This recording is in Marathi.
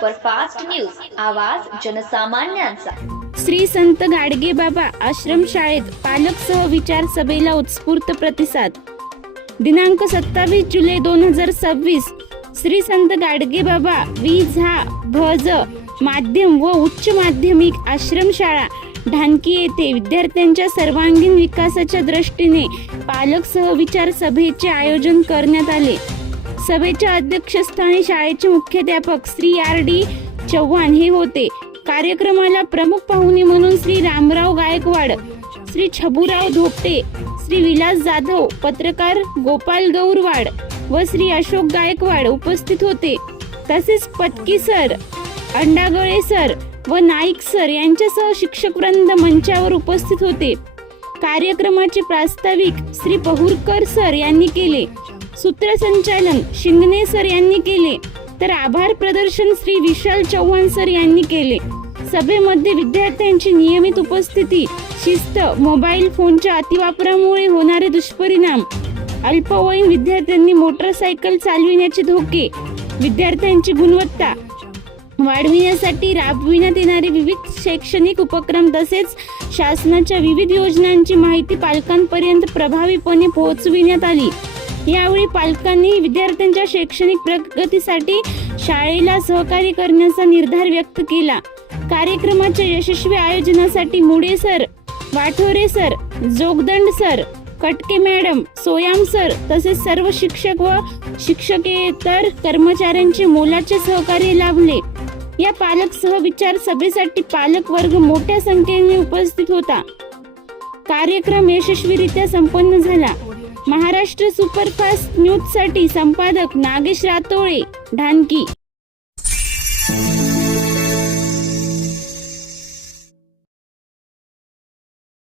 सुपरफास्ट न्यूज, आवाज जनसामान्यांचा। श्री संत गाडगेबाबा आश्रमशाळेत पालक सहविचार सभेला उत्स्फूर्त प्रतिसाद। दिनांक 27 जुलै 2026 श्री संत गाडगेबाबा विझा भज माध्यम व उच्च माध्यमिक आश्रमशाळा ढानकी येथे विद्यार्थ्यांच्या सर्वांगीण विकासाच्या दृष्टीने पालक सहविचार सभेचे आयोजन करण्यात आले। सभेच्या अध्यक्षस्थानी शाळेचे मुख्याध्यापक श्री R.D. चव्हाण हे होते। कार्यक्रमाला प्रमुख पाहुणे म्हणून श्री रामराव गायकवाड, श्री छबुराव धोपटे, श्री विलास जाधव, पत्रकार गोपाल गौरवाड व श्री अशोक गायकवाड उपस्थित होते। तसेच पटकी सर, अंडागळे सर व नाईक सर यांच्यासह शिक्षकवृंद मंचावर उपस्थित होते। कार्यक्रमाचे प्रास्ताविक श्री पहुरकर सर यांनी केले, सूत्रसंचालन शिंगणे सर यांनी केले, तर आभार प्रदर्शन श्री विशाल चव्हाण सर यांनी केले। सभेमध्ये विद्यार्थ्यांची नियमित उपस्थिती, शिस्त, मोबाईल फोनच्या अतिवापरामुळे होणारे दुष्परिणाम, अल्पवयीन विद्यार्थ्यांनी मोटरसायकल चालविण्याचे धोके, विद्यार्थ्यांची गुणवत्ता वाढविण्यासाठी राबविण्यात येणारे विविध शैक्षणिक उपक्रम तसेच शासनाच्या विविध योजनांची माहिती पालकांपर्यंत प्रभावीपणे पोहोचविण्यात आली। यावेळी पालकांनी विद्यार्थ्यांच्या शैक्षणिक प्रगतीसाठी शाळेला सहकार्य करण्याचा निर्धार व्यक्त केला। कार्यक्रमाच्या यशस्वी आयोजनासाठी मुडे sir, Wathore sir, Jogdand sir, कटके मॅडम, सोयाम सर तसेच सर्व शिक्षक व शिक्षकेतर कर्मचाऱ्यांचे मोलाचे सहकार्य लाभले। या पालक सहविचार सभेसाठी पालक वर्ग मोठ्या संख्येने उपस्थित होता। कार्यक्रम यशस्वीरित्या संपन्न झाला। महाराष्ट्र सुपरफास्ट न्यूज साठी संपादक नागेश रातोळे, ढानकी।